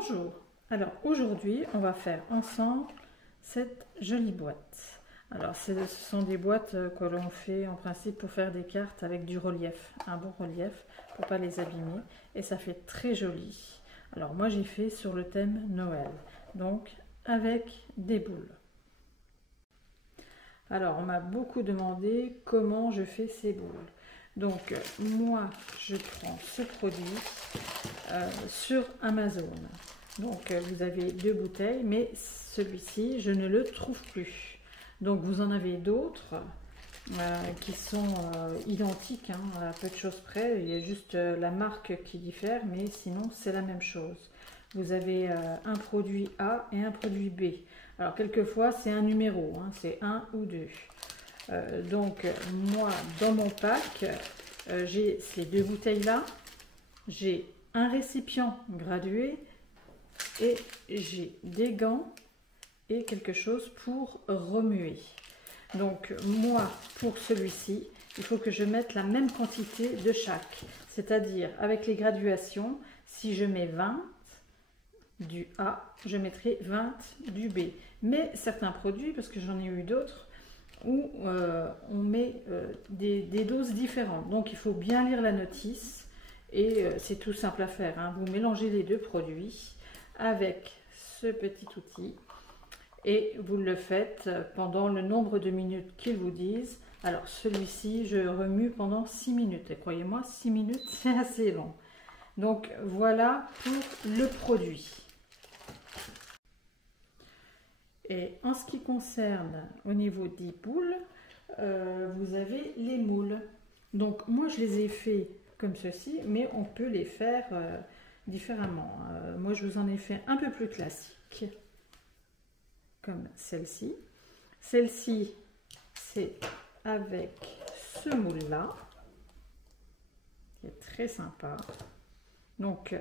Bonjour, alors aujourd'hui on va faire ensemble cette jolie boîte. Alors ce sont des boîtes que l'on fait en principe pour faire des cartes avec du relief, un bon relief pour pas les abîmer, et ça fait très joli. Alors moi j'ai fait sur le thème Noël, donc avec des boules. Alors on m'a beaucoup demandé comment je fais ces boules. Donc moi je prends ce produit sur Amazon. Donc vous avez 2 bouteilles, mais celui-ci je ne le trouve plus. Donc vous en avez d'autres qui sont identiques, hein, à peu de choses près. Il y a juste la marque qui diffère, mais sinon c'est la même chose. Vous avez un produit A et un produit B. Alors quelquefois c'est un numéro, hein, c'est 1 ou 2. Donc moi dans mon pack j'ai ces 2 bouteilles là, j'ai un récipient gradué et j'ai des gants et quelque chose pour remuer. Donc moi pour celui-ci il faut que je mette la même quantité de chaque, c'est-à-dire avec les graduations, si je mets 20 du A, je mettrai 20 du B. Mais certains produits, parce que j'en ai eu d'autres, où on met des doses différentes. Donc il faut bien lire la notice et c'est tout simple à faire, hein. Vous mélangez les 2 produits avec ce petit outil et vous le faites pendant le nombre de minutes qu'ils vous disent. Alors celui-ci, je remue pendant 6 minutes et croyez-moi, 6 minutes c'est assez long. Donc voilà pour le produit. Et en ce qui concerne au niveau des boules, vous avez les moules. Donc moi je les ai fait comme ceci, mais on peut les faire différemment. Moi je vous en ai fait un peu plus classique, comme celle-ci. Celle-ci c'est avec ce moule-là, qui est très sympa. Donc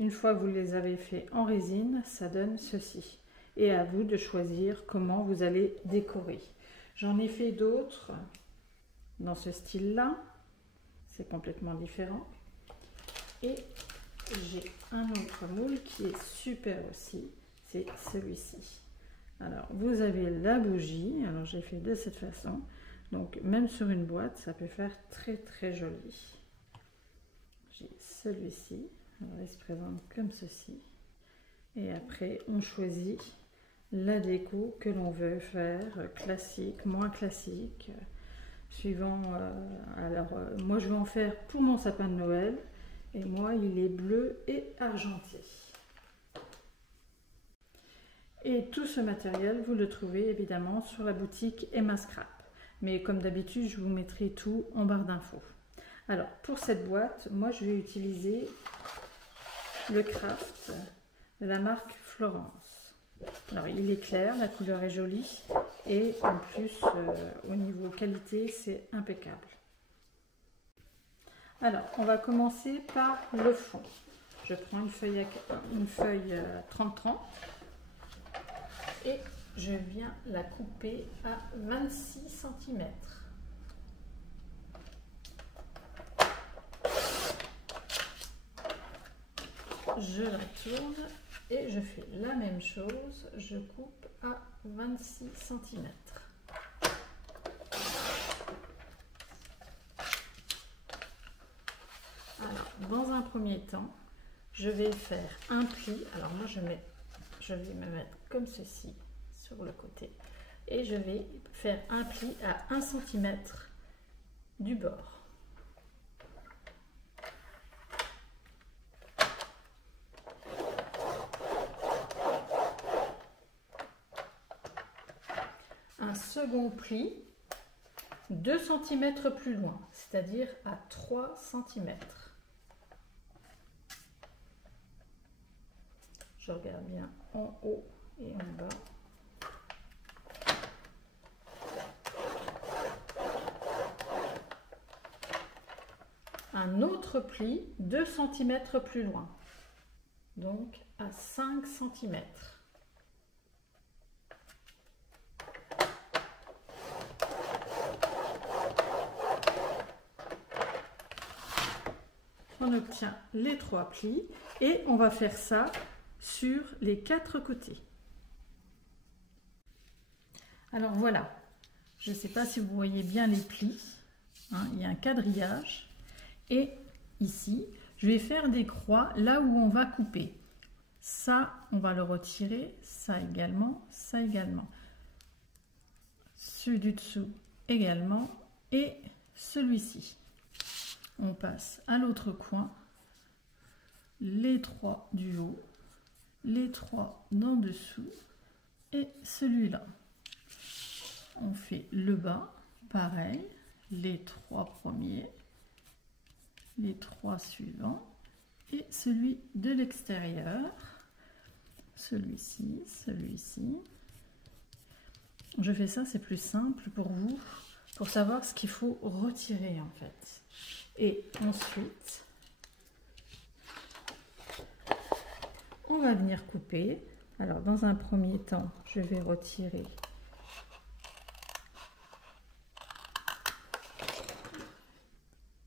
une fois que vous les avez fait en résine, ça donne ceci. Et à vous de choisir comment vous allez décorer. J'en ai fait d'autres dans ce style-là. C'est complètement différent. Et j'ai un autre moule qui est super aussi. C'est celui-ci. Alors, vous avez la bougie. Alors, j'ai fait de cette façon. Donc, même sur une boîte, ça peut faire très, très joli. J'ai celui-ci. Alors, il se présente comme ceci. Et après, on choisit la déco que l'on veut faire, classique, moins classique, suivant. Moi je vais en faire pour mon sapin de Noël, et moi il est bleu et argenté. Et tout ce matériel, vous le trouvez évidemment sur la boutique Emma Scrap. Mais comme d'habitude, je vous mettrai tout en barre d'infos. Alors pour cette boîte, moi je vais utiliser le Craft de la marque Florence. Alors il est clair, la couleur est jolie et en plus au niveau qualité c'est impeccable. Alors on va commencer par le fond. Je prends une feuille 30-30 et je viens la couper à 26 cm. Je la tourne et je fais la même chose, je coupe à 26 cm. Alors, dans un premier temps, je vais faire un pli. Alors moi, je vais me mettre comme ceci sur le côté et je vais faire un pli à 1 cm du bord. Un second pli 2 cm plus loin, c'est-à-dire à 3 cm. Je regarde bien en haut et en bas. Un autre pli 2 cm plus loin, donc à 5 cm. On obtient les 3 plis et on va faire ça sur les 4 côtés. Alors voilà, je ne sais pas si vous voyez bien les plis, hein, il y a un quadrillage et ici je vais faire des croix là où on va couper. Ça on va le retirer, ça également, celui du dessous également et celui-ci. On passe à l'autre coin, les 3 du haut, les 3 d'en dessous et celui-là. On fait le bas, pareil, les 3 premiers, les 3 suivants et celui de l'extérieur, celui-ci, celui-ci. Je fais ça, c'est plus simple pour vous, pour savoir ce qu'il faut retirer en fait. Et ensuite, on va venir couper. Alors dans un premier temps, je vais retirer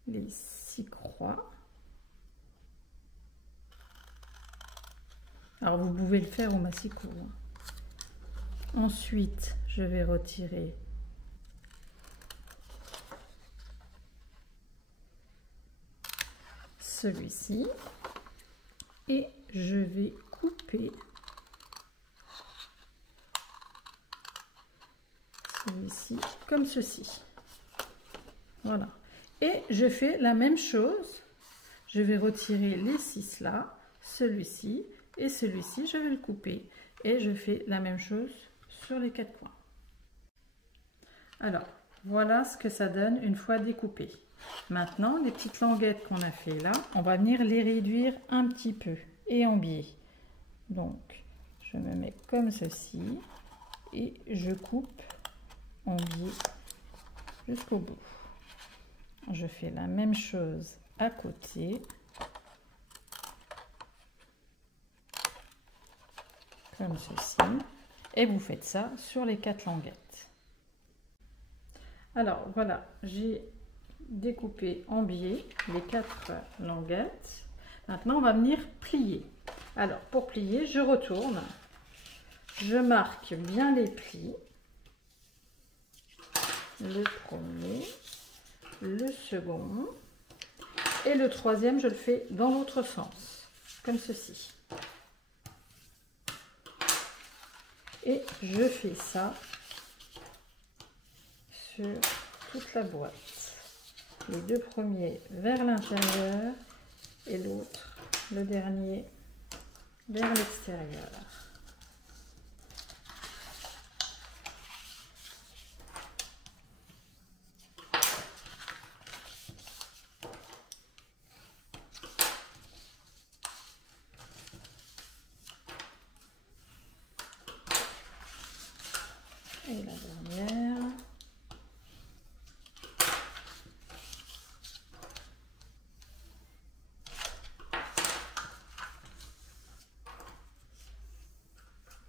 les 6 croix. Alors vous pouvez le faire au massicot. Ensuite, je vais retirer celui-ci et je vais couper celui-ci comme ceci. Voilà. Et je fais la même chose. Je vais retirer les 6 là, celui-ci et celui-ci, je vais le couper. Et je fais la même chose sur les 4 coins. Alors, voilà ce que ça donne une fois découpé. Maintenant, les petites languettes qu'on a fait là, on va venir les réduire un petit peu et en biais. Donc, je me mets comme ceci et je coupe en biais jusqu'au bout. Je fais la même chose à côté. Comme ceci. Et vous faites ça sur les 4 languettes. Alors voilà, j'ai découpé en biais les 4 languettes. Maintenant, on va venir plier. Alors, pour plier, je retourne. Je marque bien les plis. Le premier, le second. Et le troisième, je le fais dans l'autre sens. Comme ceci. Et je fais ça sur toute la boîte. Les 2 premiers vers l'intérieur et l'autre, le dernier, vers l'extérieur. Et la dernière.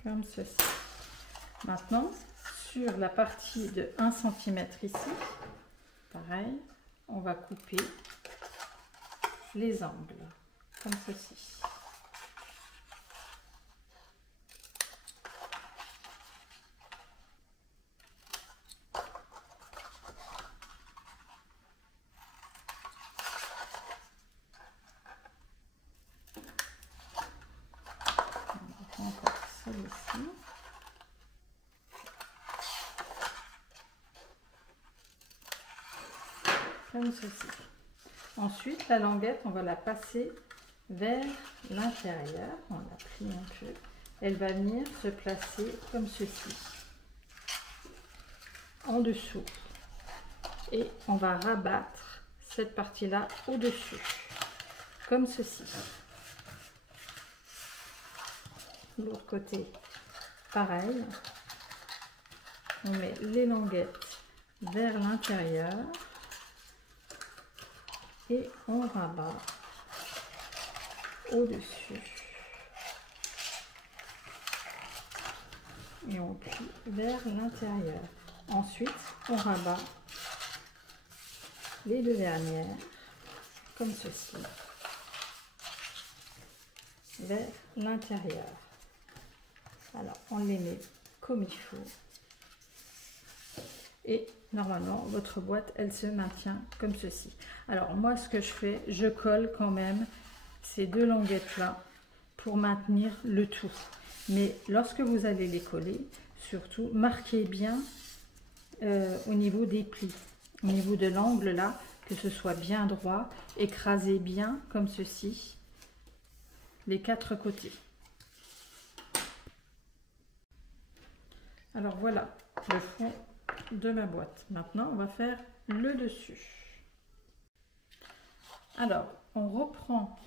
Comme ceci. Maintenant, sur la partie de 1 cm ici, pareil, on va couper les angles, comme ceci. Encore celui-ci. Comme ceci. Ensuite, la languette, on va la passer vers l'intérieur. On la plie un peu. Elle va venir se placer comme ceci, en dessous. Et on va rabattre cette partie-là au-dessus, comme ceci. L'autre côté, pareil. On met les languettes vers l'intérieur et on rabat au-dessus. Et on plie vers l'intérieur. Ensuite, on rabat les 2 dernières, comme ceci. vers l'intérieur. Alors, on les met comme il faut. Et normalement, votre boîte, elle se maintient comme ceci. Alors, moi, ce que je fais, je colle quand même ces deux languettes-là pour maintenir le tout. Mais lorsque vous allez les coller, surtout, marquez bien au niveau des plis, au niveau de l'angle là, que ce soit bien droit, écrasez bien comme ceci, les quatre côtés. Alors voilà le fond de ma boîte. Maintenant, on va faire le dessus. Alors, on reprend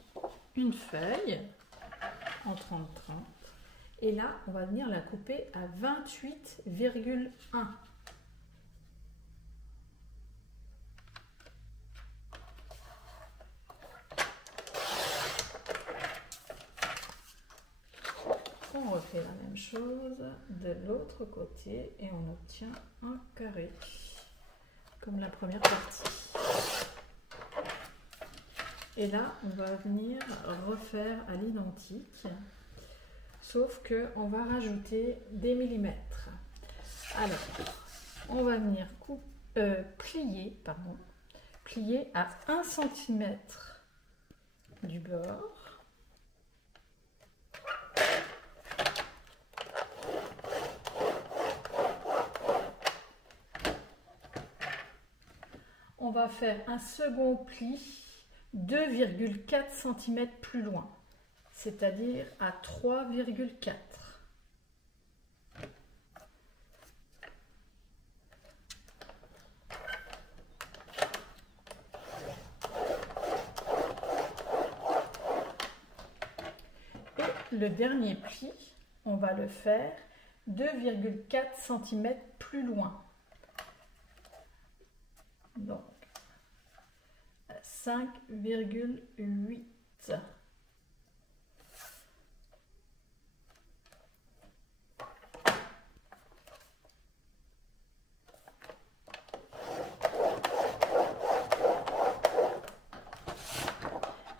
une feuille en 30-30 et là, on va venir la couper à 28,1. On refait la même chose de l'autre côté et on obtient un carré comme la première partie. Et là, on va venir refaire à l'identique, sauf que on va rajouter des millimètres. Alors, on va venir plier à 1 cm du bord. On va faire un second pli 2,4 cm plus loin, c'est-à-dire à 3,4. Et le dernier pli, on va le faire 2,4 cm plus loin. Donc 5,8.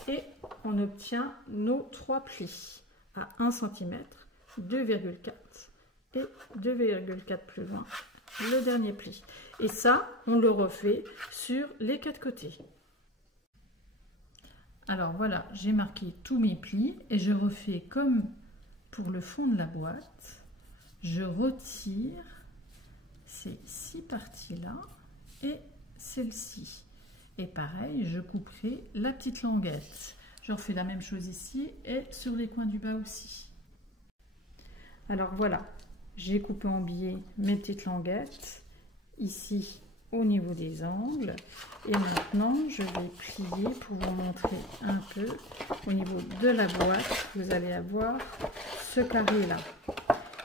Et on obtient nos trois plis à 1 cm, 2,4 et 2,4 plus loin, le dernier pli. Et ça, on le refait sur les quatre côtés. Alors voilà, j'ai marqué tous mes plis et je refais comme pour le fond de la boîte. Je retire ces 6 parties-là et celle-ci. Et pareil, je couperai la petite languette. Je refais la même chose ici et sur les coins du bas aussi. Alors voilà, j'ai coupé en biais mes petites languettes ici au niveau des angles. Et maintenant, je vais plier pour vous montrer un peu au niveau de la boîte. Vous allez avoir ce carré-là.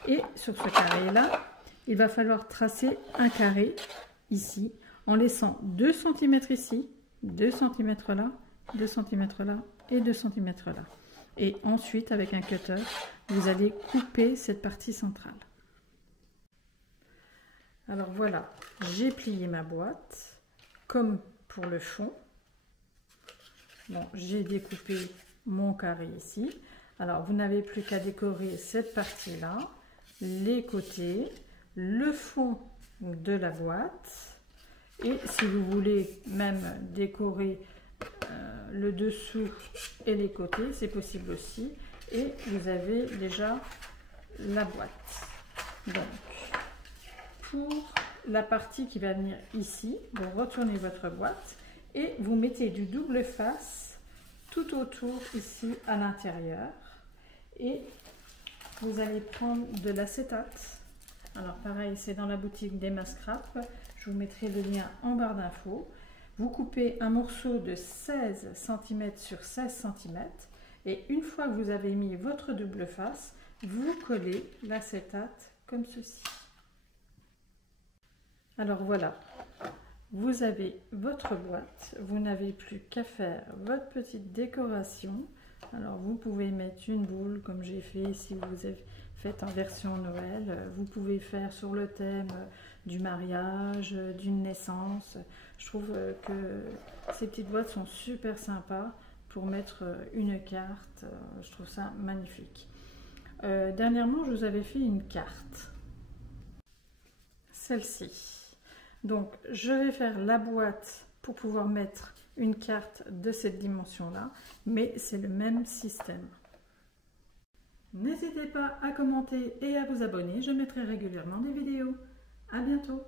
Et sur ce carré-là, il va falloir tracer un carré ici en laissant 2 cm ici, 2 cm là, 2 cm là et 2 cm là. Et ensuite, avec un cutter, vous allez couper cette partie centrale. Alors voilà, j'ai plié ma boîte comme pour le fond. Bon, j'ai découpé mon carré ici. Alors, vous n'avez plus qu'à décorer cette partie-là, les côtés, le fond de la boîte. Et si vous voulez même décorer le dessous et les côtés, c'est possible aussi. Et vous avez déjà la boîte. Donc, pour la partie qui va venir ici, vous retournez votre boîte et vous mettez du double face tout autour ici à l'intérieur. Et vous allez prendre de l'acétate. Alors pareil, c'est dans la boutique d'Emma Scrap. Je vous mettrai le lien en barre d'infos. Vous coupez un morceau de 16 cm sur 16 cm et une fois que vous avez mis votre double face, vous collez l'acétate comme ceci. Alors voilà, vous avez votre boîte, vous n'avez plus qu'à faire votre petite décoration. Alors vous pouvez mettre une boule comme j'ai fait si vous avez fait en version Noël. Vous pouvez faire sur le thème du mariage, d'une naissance. Je trouve que ces petites boîtes sont super sympas pour mettre une carte. Je trouve ça magnifique. Dernièrement, je vous avais fait une carte. Celle-ci. Donc, je vais faire la boîte pour pouvoir mettre une carte de cette dimension-là, mais c'est le même système. N'hésitez pas à commenter et à vous abonner, je mettrai régulièrement des vidéos. À bientôt!